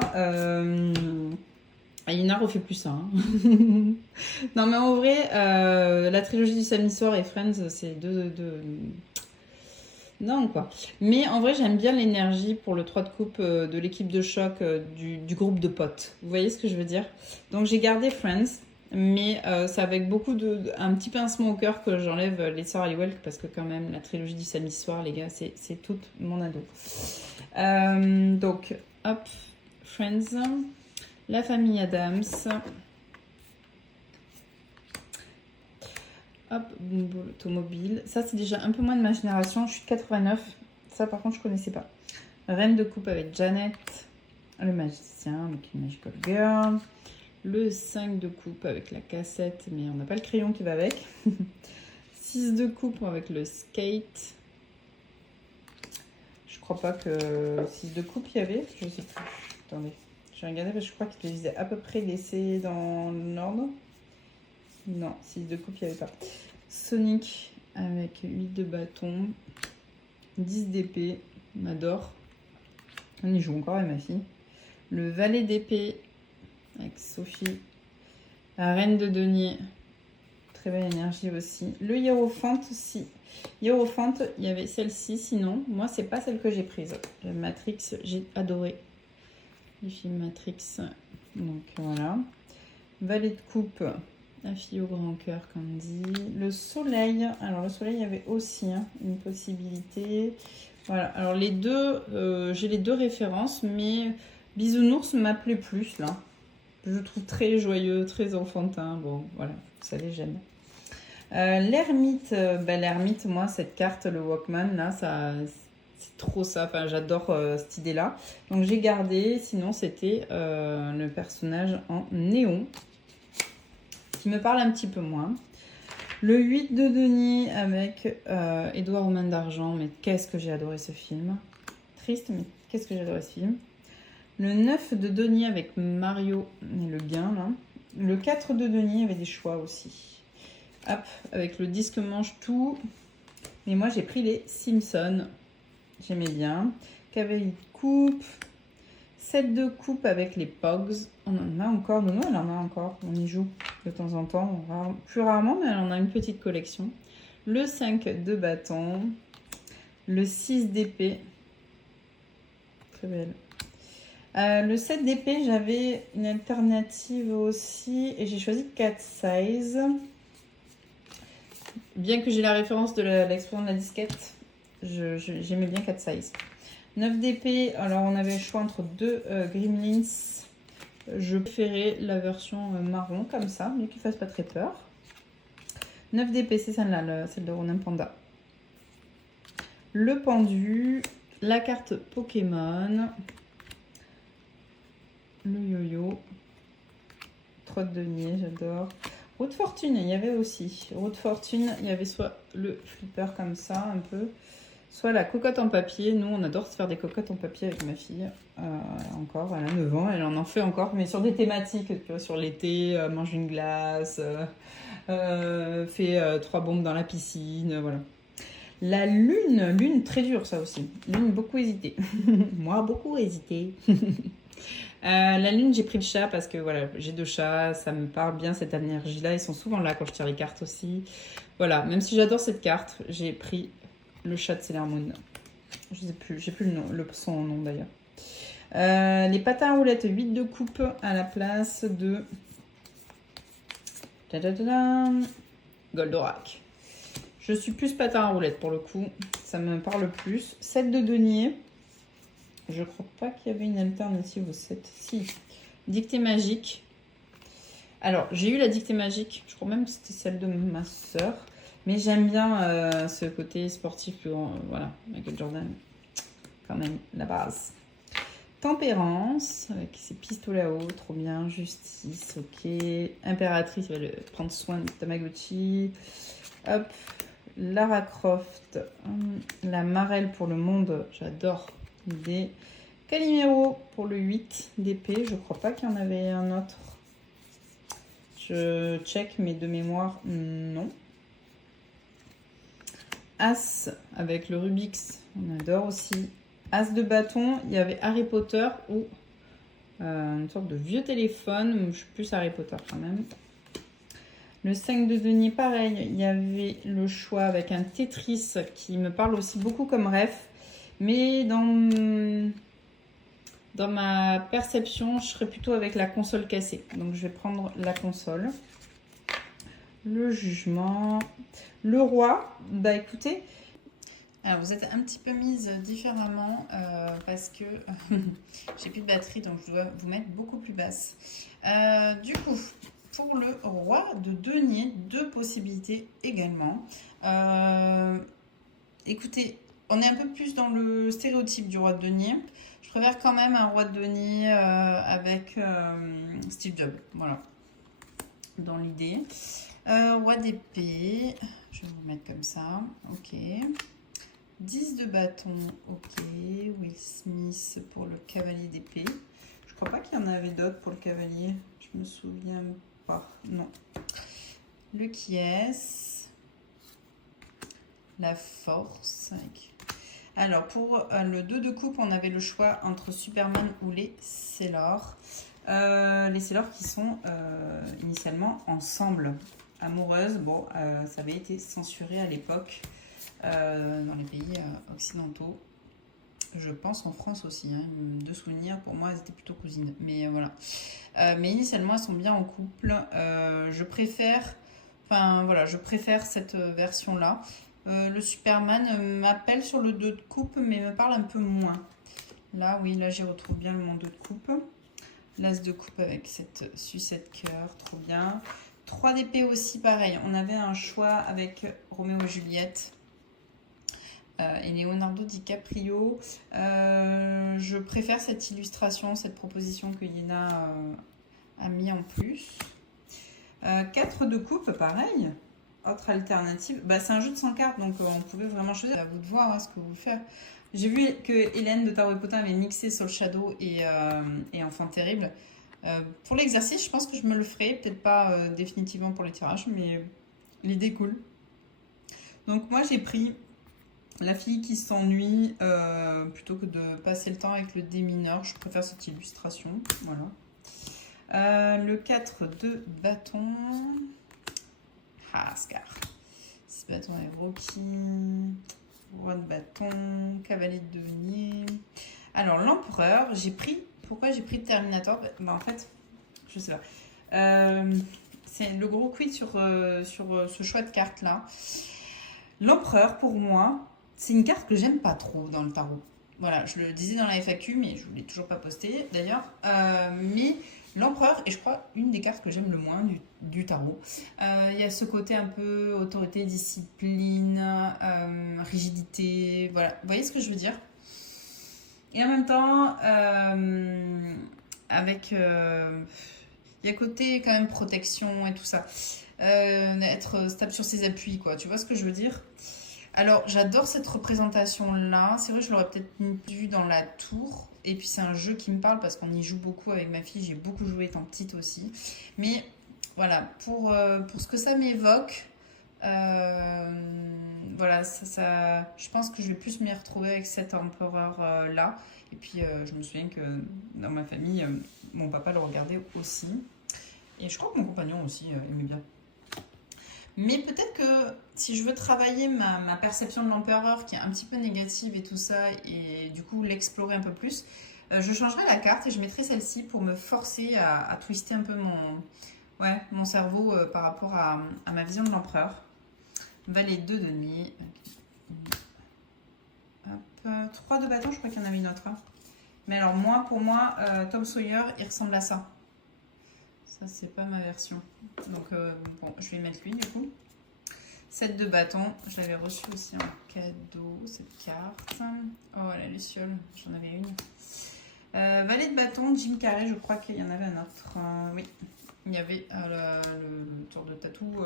Aina refait plus ça. Hein. Non mais en vrai, la trilogie du samedi soir et Friends, c'est deux... Non quoi. Mais en vrai, j'aime bien l'énergie pour le 3 de coupe de l'équipe de choc du groupe de potes. Vous voyez ce que je veux dire? Donc j'ai gardé Friends. Mais c'est avec beaucoup un petit pincement au cœur que j'enlève les sœurs Halliwell parce que quand même la trilogie du samedi soir, les gars, c'est tout mon ado. Donc, hop, Friends, la famille Adams, hop, Bumble Automobile. Ça, c'est déjà un peu moins de ma génération. Je suis de 89. Ça, par contre, je connaissais pas. Reine de coupe avec Janet, le magicien, donc une Magical Girl. Le 5 de coupe avec la cassette, mais on n'a pas le crayon qui va avec. 6 de coupe avec le skate. Je crois pas que 6 de coupe il y avait, je sais plus. Attendez, je vais regarder parce que je crois qu'il faisait à peu près laissé dans l'ordre. Non, 6 de coupe il n'y avait pas. Sonic avec 8 de bâton, 10 d'épée, on adore. On y joue encore avec ma fille. Le valet d'épée avec Sophie, la reine de denier, très belle énergie aussi. Le hiérophante aussi. Hiérophante, il y avait celle-ci, sinon, moi, c'est pas celle que j'ai prise. Le Matrix, j'ai adoré les films Matrix. Donc voilà. Valet de coupe, la fille au grand cœur, comme dit. Le soleil, alors le soleil, il y avait aussi hein, une possibilité. Voilà, alors les deux, j'ai les deux références, mais Bisounours m'appelait plus là. Je le trouve très joyeux, très enfantin. Bon, voilà, vous savez, j'aime. L'ermite, l'ermite, moi, cette carte, le Walkman, là, c'est trop ça. Enfin, j'adore cette idée-là. Donc, j'ai gardé. Sinon, c'était le personnage en néon, qui me parle un petit peu moins. Le 8 de denier avec Édouard aux mains d'argent. Mais qu'est-ce que j'ai adoré ce film. Triste, mais qu'est-ce que j'ai adoré ce film. Le 9 de denier avec Mario et le gain, là. Le 4 de denier avait des choix aussi. Hop, avec le disque manche tout. Mais moi, j'ai pris les Simpsons. J'aimais bien. Cavalier de coupe. 7 de coupe avec les Pogs. On en a encore. Non, elle en a encore. On y joue de temps en temps. Plus rarement, mais elle en a une petite collection. Le 5 de bâton. Le 6 d'épée. Très belle. Le 7 d'épée, j'avais une alternative aussi et j'ai choisi 4 size. Bien que j'ai la référence de l'explosion de la disquette, j'aimais bien 4 size. 9 d'épée, alors on avait le choix entre 2 Gremlins. Je préférais la version marron comme ça, mais qui ne fasse pas très peur. 9 d'épée, c'est celle-là, celle de Ronin Panda. Le pendu, la carte Pokémon. Le yo-yo, 3 de denier, j'adore. Roue de fortune, il y avait aussi. Roue de fortune, il y avait soit le flipper comme ça, un peu, soit la cocotte en papier. Nous, on adore se faire des cocottes en papier avec ma fille. Encore, elle a 9 ans, elle en fait encore, mais sur des thématiques, tu vois, sur l'été, mange une glace, fait 3 bombes dans la piscine, voilà. La lune très dure ça aussi. Lune, beaucoup hésité. Moi, beaucoup hésité. La lune, j'ai pris le chat parce que voilà, j'ai 2 chats, ça me parle bien cette énergie-là. Ils sont souvent là quand je tire les cartes aussi. Voilà, même si j'adore cette carte, j'ai pris le chat de Sailor Moon. Je sais plus, j'ai plus le nom, son nom d'ailleurs. Les patins à roulettes, 8 de coupe à la place de Goldorak. Je suis plus patin à roulettes pour le coup. ça me parle plus. 7 de denier. Je crois pas qu'il y avait une alternative au 7. Si. Dictée magique. Alors, j'ai eu la dictée magique. Je crois même que c'était celle de ma soeur. Mais j'aime bien ce côté sportif plus grand. Voilà, Michael Jordan. Quand même, la base. Tempérance, avec ses pistolets à eau, trop bien. Justice, ok. Impératrice, il va prendre soin de Tamagotchi. Hop. Lara Croft. La Marelle pour le monde, j'adore l'idée. Calimero pour le 8 d'épée. Je crois pas qu'il y en avait un autre. Je check, mais de mémoire, non. As avec le Rubik's, on adore aussi. As de bâton, il y avait Harry Potter ou une sorte de vieux téléphone. Je suis plus Harry Potter quand même. Le 5 de denier, pareil, il y avait le choix avec un Tetris qui me parle aussi beaucoup comme rêve. Mais dans ma perception, je serais plutôt avec la console cassée. Donc je vais prendre la console. Le jugement. Le roi, bah écoutez... Alors, vous êtes un petit peu mise différemment parce que j'ai plus de batterie, donc je dois vous mettre beaucoup plus basse. Du coup, pour le roi de denier, 2 possibilités également. Écoutez, on est un peu plus dans le stéréotype du roi de denier. Je préfère quand même un roi de denier avec Steve Jobs, voilà, dans l'idée. Roi d'épée, je vais vous mettre comme ça, ok. 10 de bâton, ok. Will Smith pour le cavalier d'épée. Je crois pas qu'il y en avait d'autres pour le cavalier. Je me souviens pas. Non. Le qui est la force. Alors, pour le 2 de coupe, on avait le choix entre Superman ou les Sailors. Les Sailors qui sont initialement ensemble. Amoureuses. Bon, ça avait été censuré à l'époque. Dans les pays occidentaux. Je pense en France aussi. Hein, de souvenirs, pour moi, elles étaient plutôt cousines. Mais voilà. Mais initialement, elles sont bien en couple. Je préfère... Enfin, voilà, je préfère cette version-là. Le Superman m'appelle sur le 2 de coupe, mais me parle un peu moins. Là, oui, là, j'y retrouve bien le mon 2 de coupe. L'as de coupe avec cette sucette cœur, trop bien. 3 d'épée aussi, pareil. On avait un choix avec Roméo et Juliette. Et Leonardo DiCaprio. Je préfère cette illustration, cette proposition que Yéna a mis en plus. 4 de coupe, pareil. Autre alternative. Bah, c'est un jeu de 100 cartes, donc on pouvait vraiment choisir. À vous de voir ce que vous faire. J'ai vu que Hélène de Tarot et Potin avait mixé Soul Shadow et Enfant Terrible. Pour l'exercice, je pense que je me le ferai. Peut-être pas définitivement pour les tirages, mais l'idée est cool. Donc moi, j'ai pris... La fille qui s'ennuie, plutôt que de passer le temps avec le dé mineur, je préfère cette illustration. Voilà. Le 4 de bâton. Ah, Scar. 6 bâtons avec Rocky. Roi de bâton. Cavalier de denier. Alors, l'empereur, j'ai pris. Pourquoi j'ai pris Terminator? En fait, je sais pas. C'est le gros quid sur ce choix de carte là. L'empereur, pour moi. C'est une carte que j'aime pas trop dans le tarot. Voilà, je le disais dans la FAQ, mais je ne l'ai toujours pas posté d'ailleurs. Mais l'empereur est, je crois, une des cartes que j'aime le moins du tarot. Il y a ce côté un peu autorité, discipline, rigidité. Voilà, vous voyez ce que je veux dire? Et en même temps, avec... il y a côté quand même protection et tout ça. Être stable sur ses appuis, quoi. Tu vois ce que je veux dire? Alors, j'adore cette représentation-là. C'est vrai que je l'aurais peut-être vue dans la tour. Et puis, c'est un jeu qui me parle parce qu'on y joue beaucoup avec ma fille. J'ai beaucoup joué étant petite aussi. Mais voilà, pour ce que ça m'évoque, voilà, je pense que je vais plus m'y retrouver avec cet empereur-là. Et puis, je me souviens que dans ma famille, mon papa le regardait aussi. Et je crois que mon compagnon aussi aimait bien. Mais peut-être que si je veux travailler ma perception de l'empereur qui est un petit peu négative et tout ça, et du coup l'explorer un peu plus, je changerai la carte et je mettrai celle-ci pour me forcer à twister un peu mon cerveau par rapport à ma vision de l'empereur. Valet 2 de nuit. 3 de bâton, je crois qu'il y en avait une autre. Hein. Mais alors moi, pour moi, Tom Sawyer, il ressemble à ça. Ça, c'est pas ma version. Donc, bon, je vais mettre lui du coup. 7 de bâton. Je l'avais reçu aussi en cadeau, cette carte. Oh, la luciole, j'en avais une. Valet de bâton, Jim Carrey, je crois qu'il y en avait un autre. Oui, il y avait le tour de tatou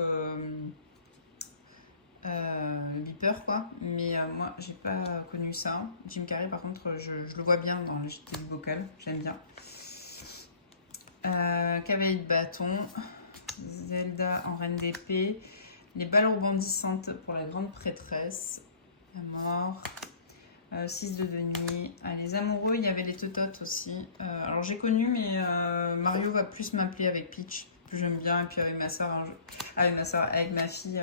Beeper, quoi. Mais moi, j'ai pas connu ça. Jim Carrey, par contre, je le vois bien dans le JT vocal. J'aime bien. Cavalier de bâton, Zelda en reine d'épée, les balles rebondissantes pour la grande prêtresse, la mort, 6 de denier. Les amoureux, il y avait les teutotes aussi. Alors j'ai connu, mais Mario va plus m'appeler avec Peach, que j'aime bien, et puis avec ma soeur, avec ma fille.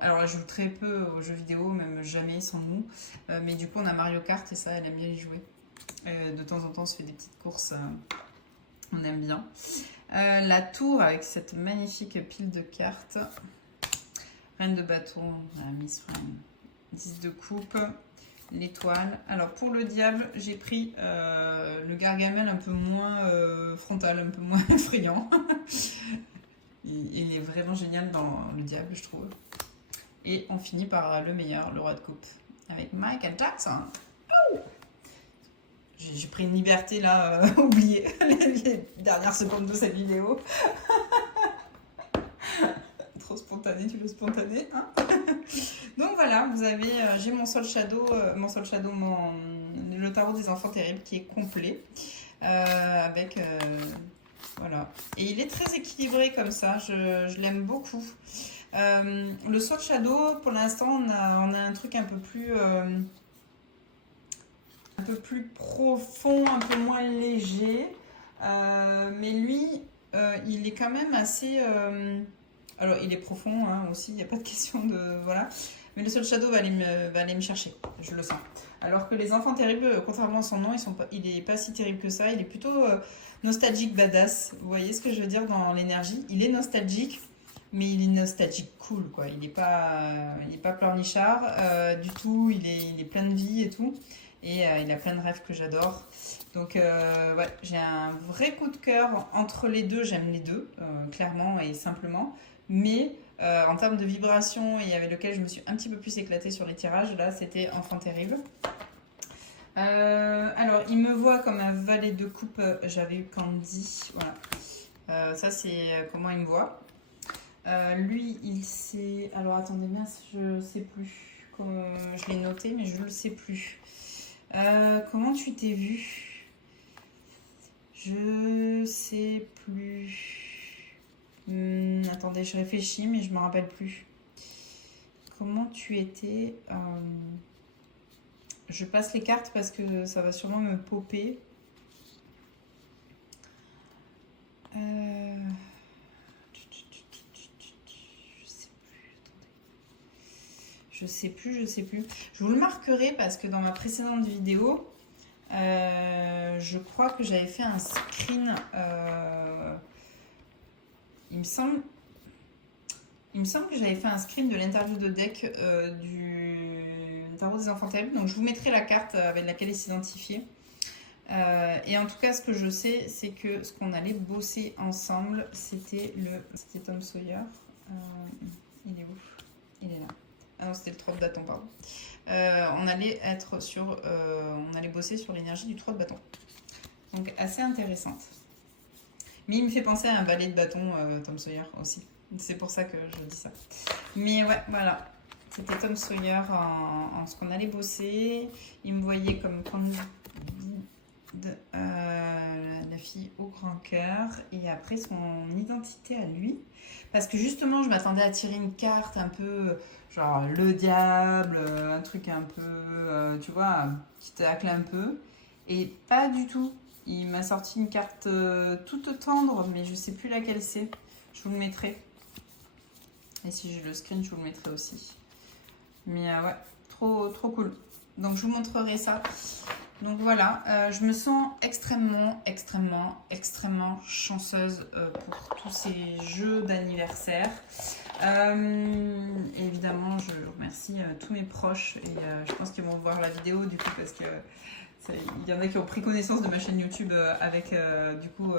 Alors elle joue très peu aux jeux vidéo, même jamais sans nous. Mais du coup on a Mario Kart et ça, elle aime bien y jouer. De temps en temps on se fait des petites courses. On aime bien. La tour avec cette magnifique pile de cartes. Reine de bâton, Miss Reine. 10 de coupe. L'étoile. Alors pour le diable, j'ai pris le Gargamel un peu moins frontal, un peu moins effrayant. Il est vraiment génial dans le diable, je trouve. Et on finit par le meilleur, le roi de coupe. Avec Michael Jackson. Oh, j'ai pris une liberté là, oubliée les dernières secondes de cette vidéo. Trop spontané, tu veux spontané, hein. Donc voilà, vous avez, j'ai mon Soul Shadow, le tarot des enfants terribles qui est complet. Avec, voilà. Et il est très équilibré comme ça, je l'aime beaucoup. Le Soul Shadow, pour l'instant, on a un truc un peu plus profond, un peu moins léger. Mais lui, il est quand même assez... alors, il est profond hein, aussi, il n'y a pas de question de... Voilà. Mais le Soul Shadow va aller me chercher, je le sens. Alors que les enfants terribles, contrairement à son nom, il n'est pas si terrible que ça. Il est plutôt nostalgique badass. Vous voyez ce que je veux dire dans l'énergie? Il est nostalgique, mais il est nostalgique cool, quoi. Il n'est pas pleurnichard du tout. Il est plein de vie et tout. Et il a plein de rêves que j'adore. Donc, ouais, j'ai un vrai coup de cœur entre les deux. J'aime les deux, clairement et simplement. Mais en termes de vibration et avec lequel je me suis un petit peu plus éclatée sur les tirages, là, c'était Enfant Terrible. Alors, il me voit comme un valet de coupe. J'avais eu Candy. Voilà. Ça, c'est comment il me voit. Lui, il sait... Alors, attendez, mince, je sais plus. Je l'ai noté, mais je ne le sais plus. Comment tu t'es vu? Je sais plus. Attendez, je réfléchis, mais je me rappelle plus. Comment tu étais? Je passe les cartes parce que ça va sûrement me popper. Je sais plus. Je vous le marquerai parce que dans ma précédente vidéo, je crois que j'avais fait un screen. Il me semble que j'avais fait un screen de l'interview de deck du tarot des enfants terribles. Donc je vous mettrai la carte avec laquelle il s'identifiait. Et en tout cas, ce que je sais, c'est que ce qu'on allait bosser ensemble, c'était Tom Sawyer. Il est où? Il est là. Ah non, c'était le 3 de bâton, pardon. On allait bosser sur l'énergie du 3 de bâton. Donc assez intéressante. Mais il me fait penser à un balai de bâton, Tom Sawyer aussi. C'est pour ça que je dis ça. Mais ouais, voilà. C'était Tom Sawyer en ce qu'on allait bosser. Il me voyait comme la fille au grand cœur. Et après, son identité à lui. Parce que justement, je m'attendais à tirer une carte un peu... genre le diable, un truc un peu... tu vois, qui tacle un peu. Et pas du tout. Il m'a sorti une carte toute tendre, mais je sais plus laquelle c'est. Je vous le mettrai. Et si je le screen, je vous le mettrai aussi. Mais ouais, trop cool. Donc je vous montrerai ça. Donc voilà, je me sens extrêmement chanceuse pour tous ces jeux d'anniversaire. Et évidemment, je remercie tous mes proches et je pense qu'ils vont voir la vidéo du coup parce que il y en a qui ont pris connaissance de ma chaîne YouTube avec du coup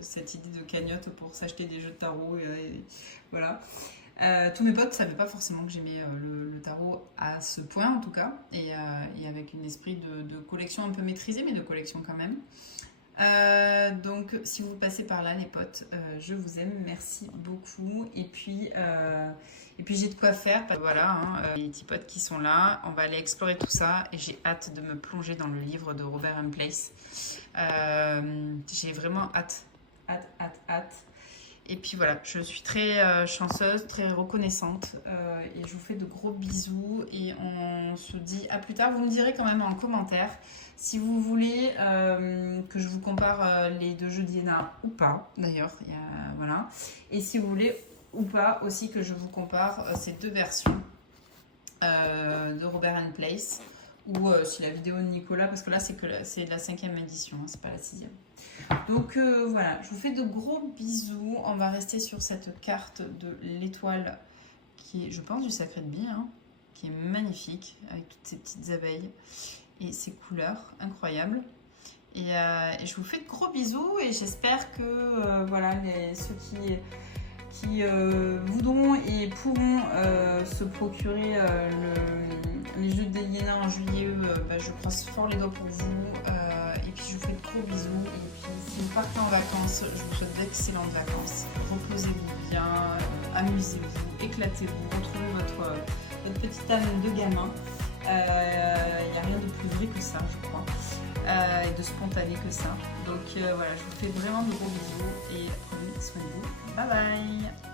cette idée de cagnotte pour s'acheter des jeux de tarot et voilà. Tous mes potes ne savaient pas forcément que j'aimais le tarot à ce point en tout cas et avec un esprit de collection un peu maîtrisé mais de collection quand même. Donc si vous passez par là les potes, je vous aime, merci beaucoup et puis j'ai de quoi faire, voilà, hein, les petits potes qui sont là, on va aller explorer tout ça et j'ai hâte de me plonger dans le livre de Robert M. Place. J'ai vraiment hâte. Et puis voilà, je suis très chanceuse, très reconnaissante et je vous fais de gros bisous et on se dit à plus tard. Vous me direz quand même en commentaire si vous voulez que je vous compare les deux jeux d'Iéna ou pas, d'ailleurs, voilà. Et si vous voulez ou pas aussi que je vous compare ces deux versions de Robert and Place ou si la vidéo de Nicolas, parce que là c'est la 5e édition, hein, c'est pas la 6e. Donc voilà, je vous fais de gros bisous. On va rester sur cette carte de l'étoile qui est, je pense, du Sacred Bee, hein, qui est magnifique avec toutes ces petites abeilles et ces couleurs incroyables. Et je vous fais de gros bisous et j'espère que voilà, ceux qui voudront et pourront se procurer les jeux de Iéna en juillet, je croise fort les doigts pour vous. Et puis je vous fais de gros bisous. Et puis si vous partez en vacances, je vous souhaite d'excellentes vacances. Reposez-vous bien, amusez-vous, éclatez-vous, retrouvez votre petite âme de gamin. Il n'y a rien de plus vrai que ça, je crois. Et de spontané que ça. Donc voilà, je vous fais vraiment de gros bisous et prenez soin de vous. Bye bye!